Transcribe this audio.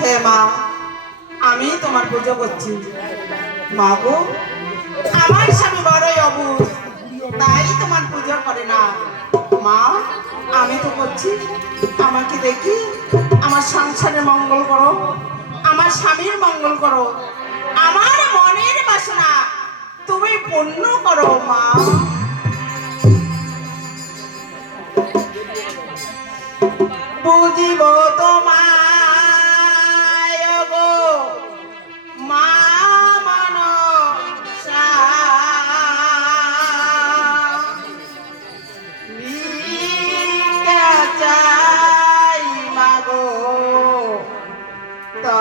হে মা, আমি তোমার পুজো করছি। মা গো, আমার স্বামী বড়ই অবুঝ, তাই তোমার পুজো করে না। মা, আমি তো করছি, আমাকে দেখি আমার সংসারের মঙ্গল করো, আমার স্বামীর মঙ্গল করো, আমার মনের বাসনা তুমি পূর্ণ করো মা। বুঝিব তোমায় গো মা মনসা, ভিক্ষা চাই মাগো তা